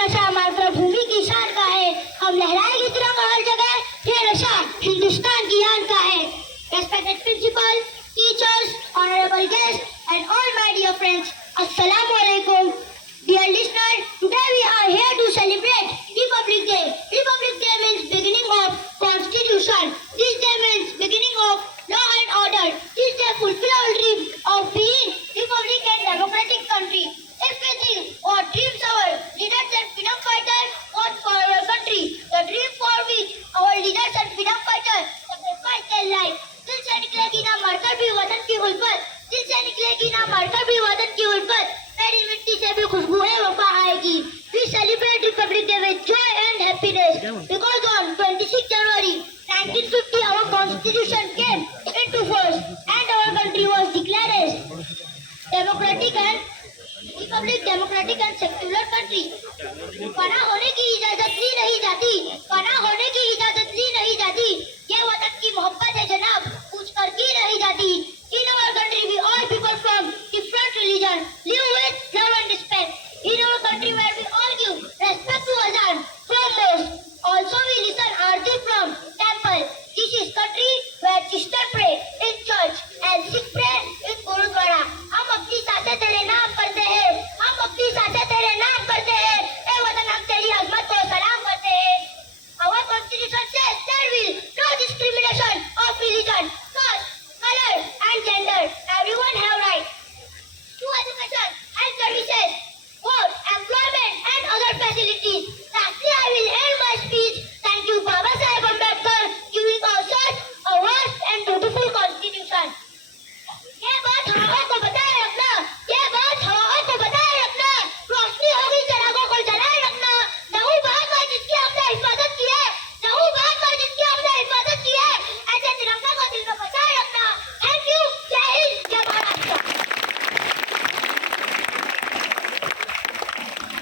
नशा मातृभूमि की शान का है। हम लहराएंगे तिरंगा हर जगह, ये नशा हिंदुस्तान की आन का है। Respected principal, teachers, honorable guests, and all my dear friends, Assalamu alaikum. Dear listener, today we are here to celebrate Republic Day. Republic Day means beginning of Constitution. This day means beginning of law and order. This day fulfill our dream of being republic and democratic country. If we think or dreams our leaders and freedom fighters fought for our country, the dream for which our leaders and freedom fighters sacrificed their life. दिल से निकलेगी ना मरकर भी वतन की उल्फत, दिल से निकलेगी ना मरकर भी वतन की उल्फत, मेरी मिट्टी से भी खुशबू है वफा आएगी. We celebrate Republic Day with joy and happiness because on 26 January 1950 our Constitution